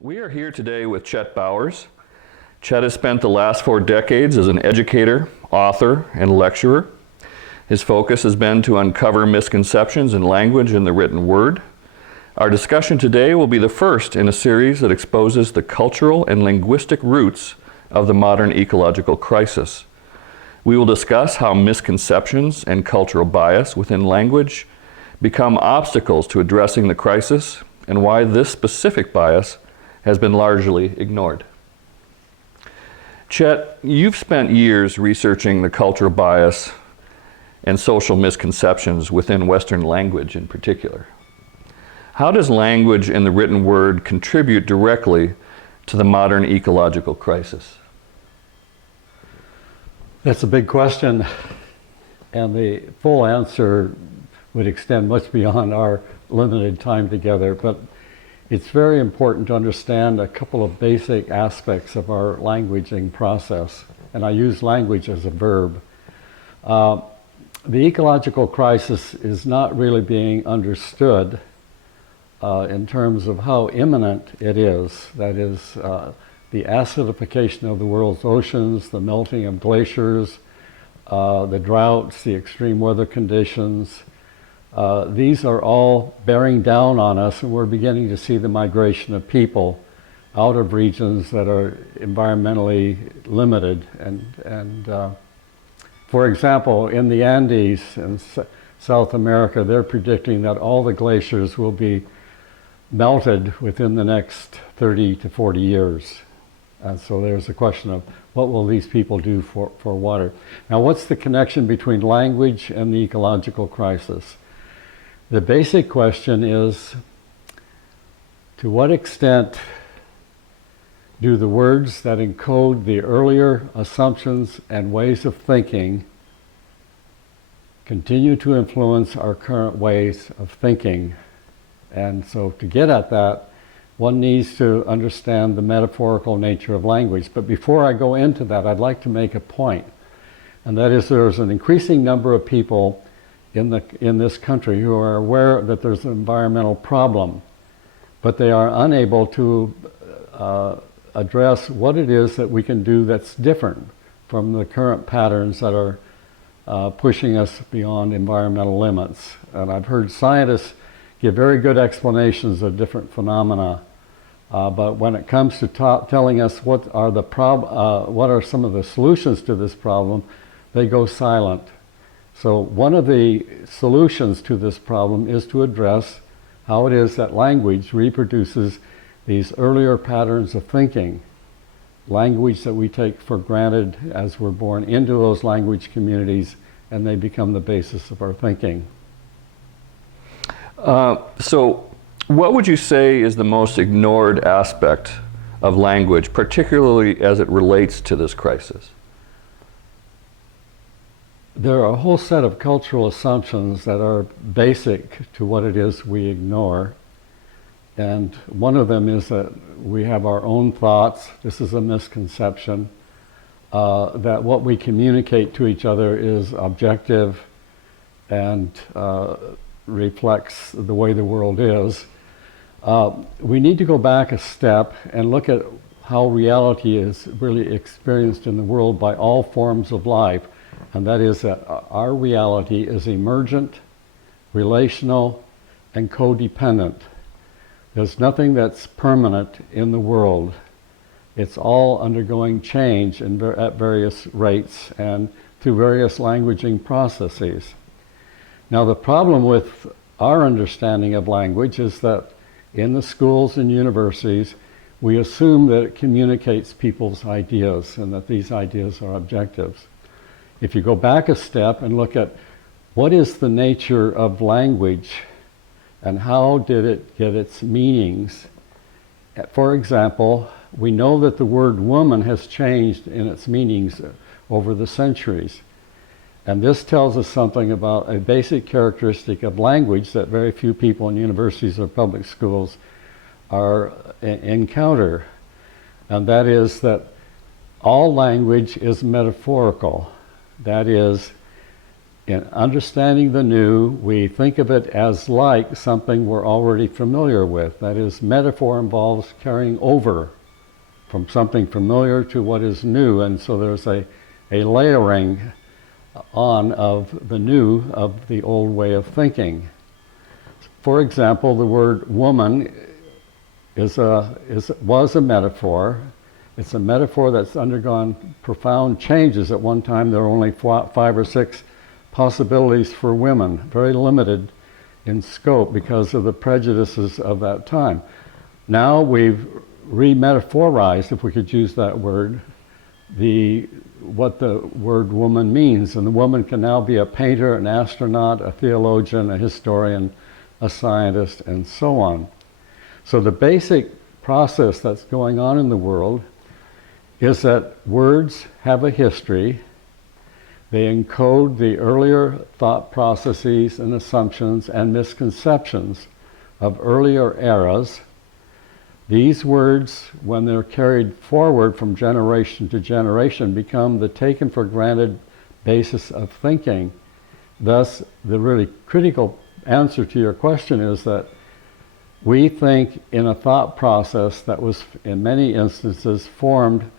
We are here today with Chet Bowers. Chet has spent the last 4 decades as an educator, author, and lecturer. His focus has been to uncover misconceptions in language and the written word. Our discussion today will be the first in a series that exposes the cultural and linguistic roots of the modern ecological crisis. We will discuss how misconceptions and cultural bias within language become obstacles to addressing the crisis and why this specific bias has been largely ignored. Chet, you've spent years researching the cultural bias and social misconceptions within Western language in particular. How does language and the written word contribute directly to the modern ecological crisis? That's a big question, and the full answer would extend much beyond our limited time together, but it's very important to understand a couple of basic aspects of our languaging process, and I use language as a verb. The ecological crisis is not really being understood in terms of how imminent it is. That is, the acidification of the world's oceans, the melting of glaciers, the droughts, the extreme weather conditions. These are all bearing down on us, and we're beginning to see the migration of people out of regions that are environmentally limited. And for example, in the Andes in South America, they're predicting that all the glaciers will be melted within the next 30 to 40 years. And so there's a question of what will these people do for water. Now, what's the connection between language and the ecological crisis? The basic question is, to what extent do the words that encode the earlier assumptions and ways of thinking continue to influence our current ways of thinking? And so to get at that, one needs to understand the metaphorical nature of language. But before I go into that, I'd like to make a point, and that is there's an increasing number of people in this country who are aware that there's an environmental problem, but they are unable to address what it is that we can do that's different from the current patterns that are pushing us beyond environmental limits. And I've heard scientists give very good explanations of different phenomena, but when it comes to telling us what are some of the solutions to this problem, they go silent. So one of the solutions to this problem is to address how it is that language reproduces these earlier patterns of thinking, language that we take for granted as we're born into those language communities, and they become the basis of our thinking. So what would you say is the most ignored aspect of language, particularly as it relates to this crisis? There are a whole set of cultural assumptions that are basic to what it is we ignore. And one of them is that we have our own thoughts. This is a misconception. That what we communicate to each other is objective and reflects the way the world is. We need to go back a step and look at how reality is really experienced in the world by all forms of life. And that is that our reality is emergent, relational, and codependent. There's nothing that's permanent in the world. It's all undergoing change at various rates and through various languaging processes. Now, the problem with our understanding of language is that in the schools and universities, we assume that it communicates people's ideas and that these ideas are objectives. If you go back a step and look at what is the nature of language and how did it get its meanings, for example, we know that the word woman has changed in its meanings over the centuries. And this tells us something about a basic characteristic of language that very few people in universities or public schools encounter. And that is that all language is metaphorical. That is, in understanding the new, we think of it as like something we're already familiar with. That is, metaphor involves carrying over from something familiar to what is new, and so there's a layering on of the new of the old way of thinking. For example, the word woman was a metaphor. It's a metaphor that's undergone profound changes. At one time, there were only 5 or 6 possibilities for women, very limited in scope because of the prejudices of that time. Now we've remetaphorized, if we could use that word, what the word woman means. And the woman can now be a painter, an astronaut, a theologian, a historian, a scientist, and so on. So the basic process that's going on in the world is that words have a history. They encode the earlier thought processes and assumptions and misconceptions of earlier eras. These words, when they're carried forward from generation to generation, become the taken for granted basis of thinking. Thus, the really critical answer to your question is that we think in a thought process that was, in many instances, formed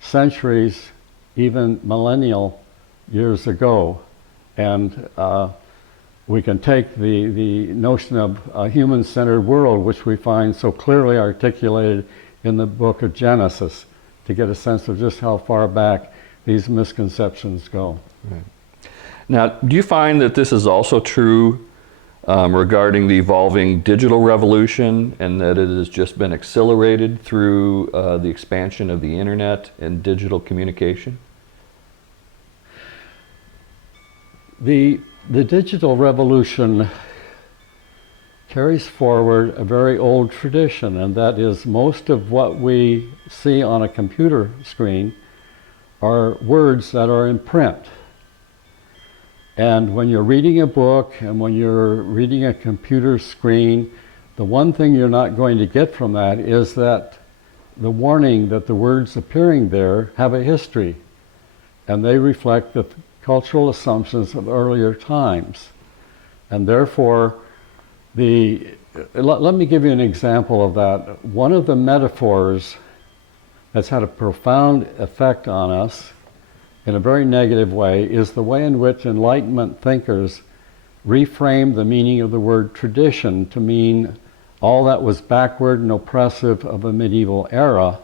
centuries, even millennial years ago. And we can take the notion of a human-centered world, which we find so clearly articulated in the book of Genesis, to get a sense of just how far back these misconceptions go. Right. Now, do you find that this is also true regarding the evolving digital revolution, and that it has just been accelerated through the expansion of the internet and digital communication? The digital revolution carries forward a very old tradition, and that is most of what we see on a computer screen are words that are in print. And when you're reading a book and when you're reading a computer screen, the one thing you're not going to get from that is that the warning that the words appearing there have a history, and they reflect the cultural assumptions of earlier times. And therefore, let me give you an example of that. One of the metaphors that's had a profound effect on us in a very negative way is the way in which Enlightenment thinkers reframed the meaning of the word tradition to mean all that was backward and oppressive of a medieval era.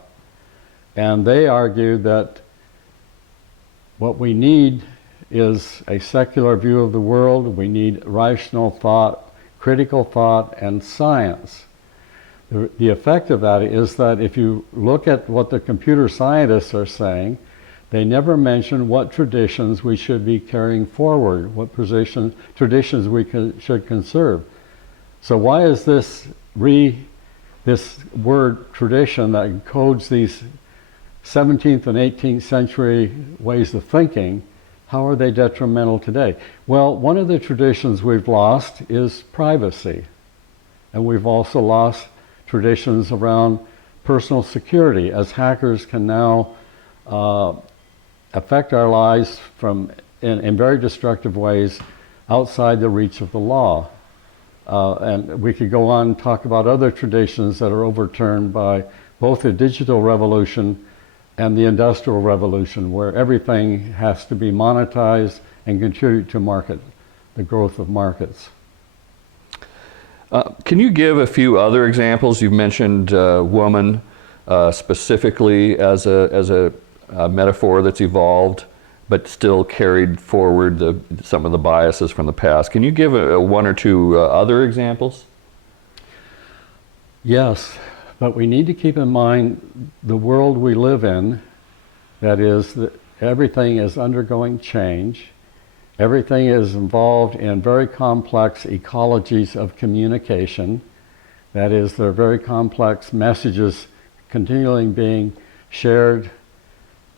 And they argued that what we need is a secular view of the world. We need rational thought, critical thought, and science. The effect of that is that if you look at what the computer scientists are saying, they never mention what traditions we should be carrying forward, what traditions we should conserve. So why is this word tradition that encodes these 17th and 18th century ways of thinking, how are they detrimental today? Well, one of the traditions we've lost is privacy. And we've also lost traditions around personal security, as hackers can now affect our lives in very destructive ways outside the reach of the law. And we could go on and talk about other traditions that are overturned by both the digital revolution and the industrial revolution, where everything has to be monetized and contribute to the growth of markets. Can you give a few other examples? You've mentioned woman specifically as a metaphor that's evolved, but still carried forward some of the biases from the past. Can you give one or two other examples? Yes, but we need to keep in mind the world we live in, that is, that everything is undergoing change. Everything is involved in very complex ecologies of communication. That is, there are very complex messages continually being shared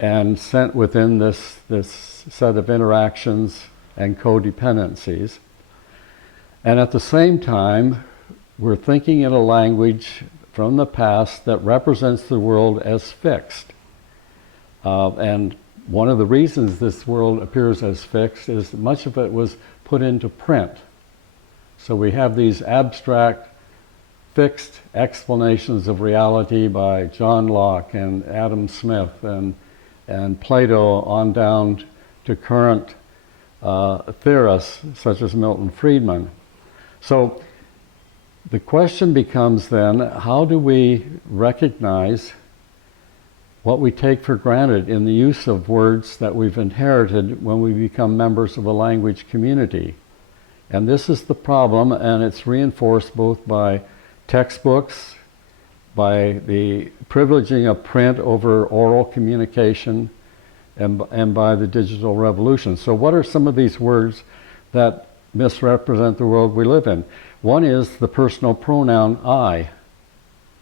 and sent within this set of interactions and codependencies. And at the same time, we're thinking in a language from the past that represents the world as fixed. And one of the reasons this world appears as fixed is that much of it was put into print. So we have these abstract, fixed explanations of reality by John Locke and Adam Smith and Plato on down to current theorists such as Milton Friedman. So the question becomes then, how do we recognize what we take for granted in the use of words that we've inherited when we become members of a language community? And this is the problem, and it's reinforced both by textbooks, by the privileging of print over oral communication, and by the digital revolution. So what are some of these words that misrepresent the world we live in? One is the personal pronoun I,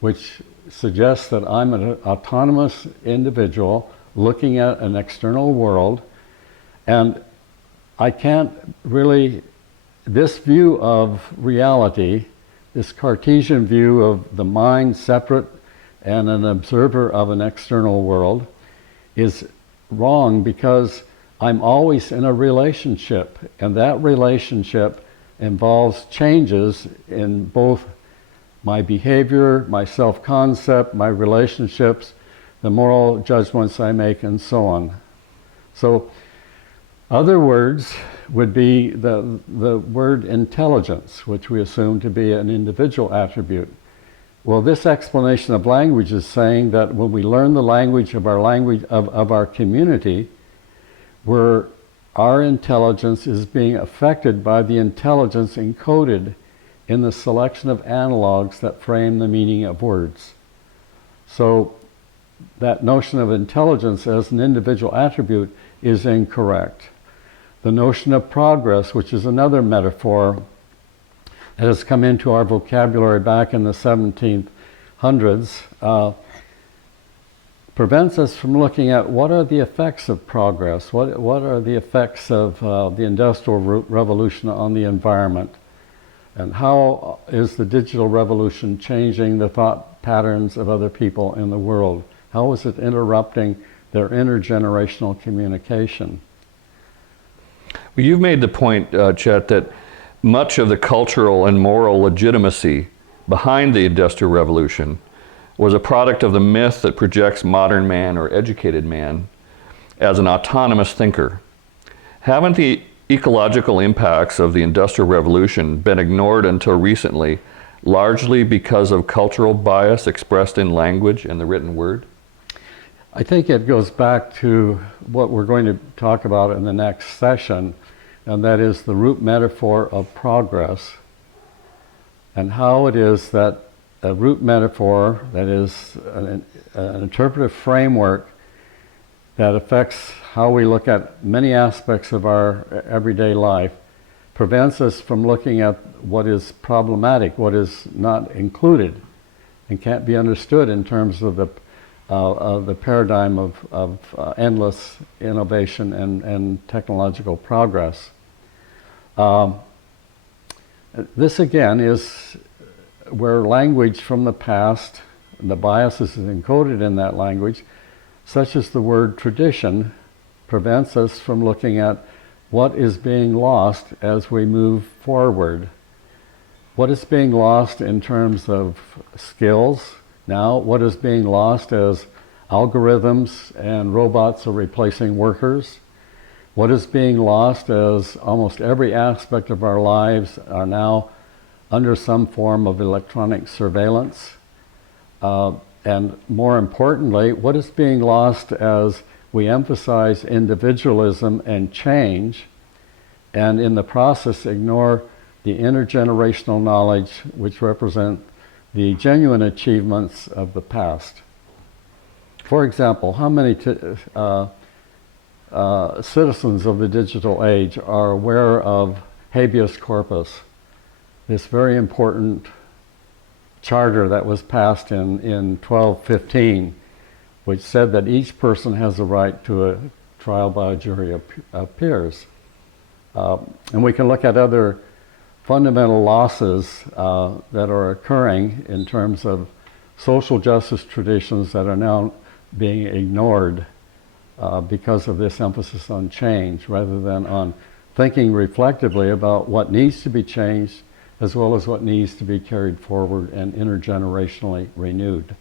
which suggests that I'm an autonomous individual looking at an external world, and I can't really, this view of reality, this Cartesian view of the mind separate and an observer of an external world, is wrong because I'm always in a relationship, and that relationship involves changes in both my behavior, my self-concept, my relationships, the moral judgments I make, and so on. So other words would be the word intelligence, which we assume to be an individual attribute. Well, this explanation of language is saying that when we learn the language of our community, our intelligence is being affected by the intelligence encoded in the selection of analogs that frame the meaning of words. So that notion of intelligence as an individual attribute is incorrect. The notion of progress, which is another metaphor that has come into our vocabulary back in the 1700s, prevents us from looking at what are the effects of progress, what are the effects of the Industrial Revolution on the environment, and how is the digital revolution changing the thought patterns of other people in the world? How is it interrupting their intergenerational communication? Well, you've made the point, Chet, that much of the cultural and moral legitimacy behind the Industrial Revolution was a product of the myth that projects modern man or educated man as an autonomous thinker. Haven't the ecological impacts of the Industrial Revolution been ignored until recently, largely because of cultural bias expressed in language and the written word? I think it goes back to what we're going to talk about in the next session, and that is the root metaphor of progress, and how it is that a root metaphor, that is an interpretive framework that affects how we look at many aspects of our everyday life, prevents us from looking at what is problematic, what is not included, and can't be understood in terms of the paradigm of endless innovation and technological progress. This again is where language from the past, and the biases encoded in that language, such as the word tradition, prevents us from looking at what is being lost as we move forward. What is being lost in terms of skills now? What is being lost as algorithms and robots are replacing workers? What is being lost as almost every aspect of our lives are now under some form of electronic surveillance? And more importantly, what is being lost as we emphasize individualism and change, and in the process ignore the intergenerational knowledge which represent the genuine achievements of the past? For example, how many citizens of the digital age are aware of habeas corpus, this very important charter that was passed in 1215, which said that each person has a right to a trial by a jury of peers. And we can look at other fundamental losses that are occurring in terms of social justice traditions that are now being ignored because of this emphasis on change rather than on thinking reflectively about what needs to be changed as well as what needs to be carried forward and intergenerationally renewed.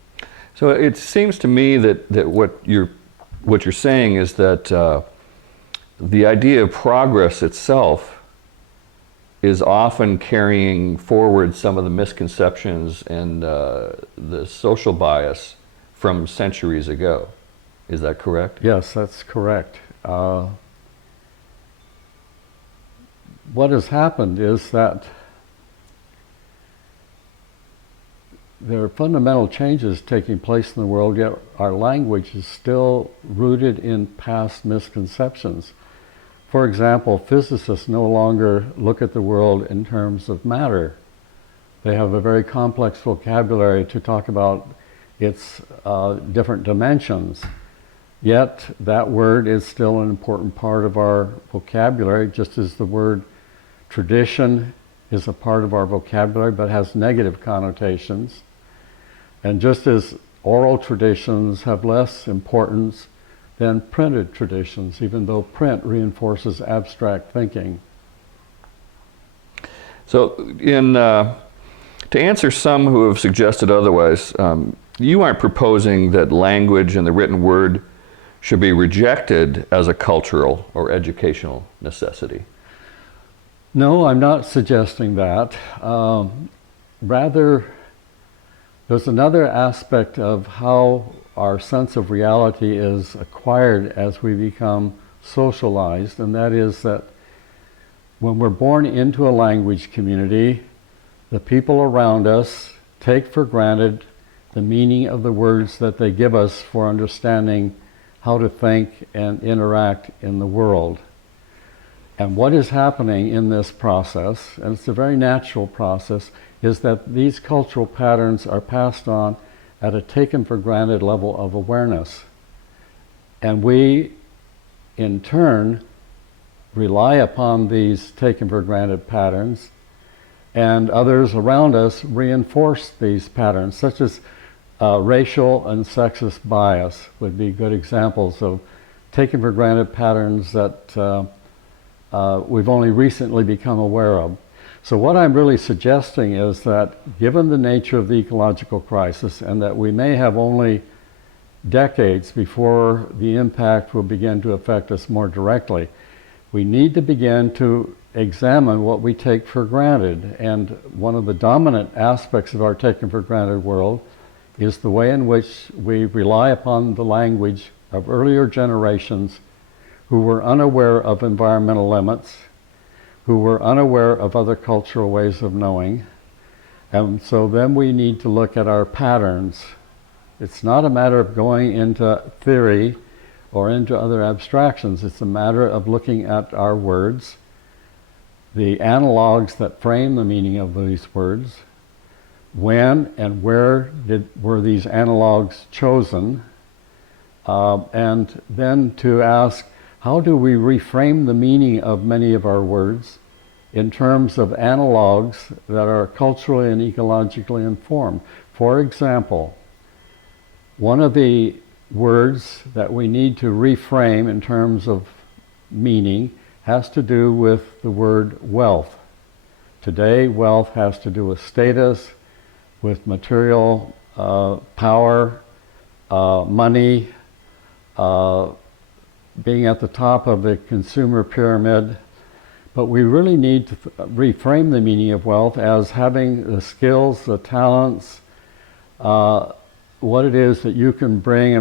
So it seems to me that what you're saying is that the idea of progress itself is often carrying forward some of the misconceptions and the social bias from centuries ago. Is that correct? Yes, that's correct. What has happened is that there are fundamental changes taking place in the world, yet our language is still rooted in past misconceptions. For example, physicists no longer look at the world in terms of matter. They have a very complex vocabulary to talk about its different dimensions. Yet that word is still an important part of our vocabulary, just as the word tradition is a part of our vocabulary but has negative connotations. And just as oral traditions have less importance than printed traditions, even though print reinforces abstract thinking. So to answer some who have suggested otherwise, you aren't proposing that language and the written word should be rejected as a cultural or educational necessity. No, I'm not suggesting that. Rather, there's another aspect of how our sense of reality is acquired as we become socialized, and that is that when we're born into a language community, the people around us take for granted the meaning of the words that they give us for understanding how to think and interact in the world. And what is happening in this process, and it's a very natural process, is that these cultural patterns are passed on at a taken for granted level of awareness. And we, in turn, rely upon these taken for granted patterns, and others around us reinforce these patterns, such as racial and sexist bias would be good examples of taken for granted patterns that we've only recently become aware of. So what I'm really suggesting is that given the nature of the ecological crisis and that we may have only decades before the impact will begin to affect us more directly, we need to begin to examine what we take for granted. And one of the dominant aspects of our taken for granted world is the way in which we rely upon the language of earlier generations who were unaware of environmental limits, who were unaware of other cultural ways of knowing. And so then we need to look at our patterns. It's not a matter of going into theory or into other abstractions. It's a matter of looking at our words, the analogs that frame the meaning of these words, when and where were these analogs chosen, and then to ask, how do we reframe the meaning of many of our words in terms of analogs that are culturally and ecologically informed? For example, one of the words that we need to reframe in terms of meaning has to do with the word wealth. Today, wealth has to do with status, with material power, money, being at the top of the consumer pyramid. But we really need to reframe the meaning of wealth as having the skills, the talents, what it is that you can bring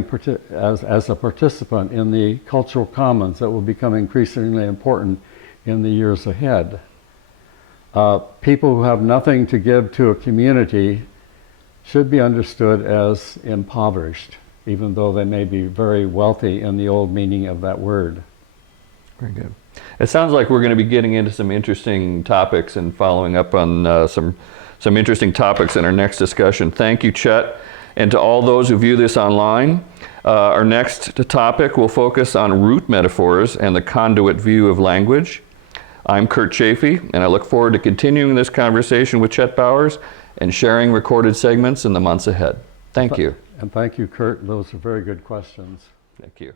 as a participant in the cultural commons that will become increasingly important in the years ahead. People who have nothing to give to a community should be understood as impoverished, even though they may be very wealthy in the old meaning of that word. Very good. It sounds like we're going to be getting into some interesting topics and following up on some interesting topics in our next discussion. Thank you, Chet. And to all those who view this online, our next topic will focus on root metaphors and the conduit view of language. I'm Kurt Chafee, and I look forward to continuing this conversation with Chet Bowers and sharing recorded segments in the months ahead. Thank you. And thank you, Kurt. Those are very good questions. Thank you.